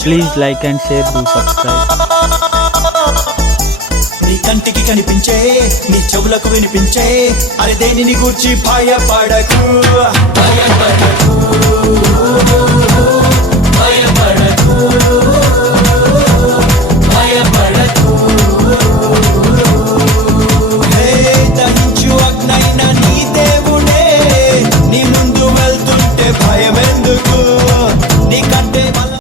Please like and share, do subscribe. నీ కంటికి కనిపించే నీ చెవులకు వినిపించే అరే దేనిని గూర్చి భయపడకు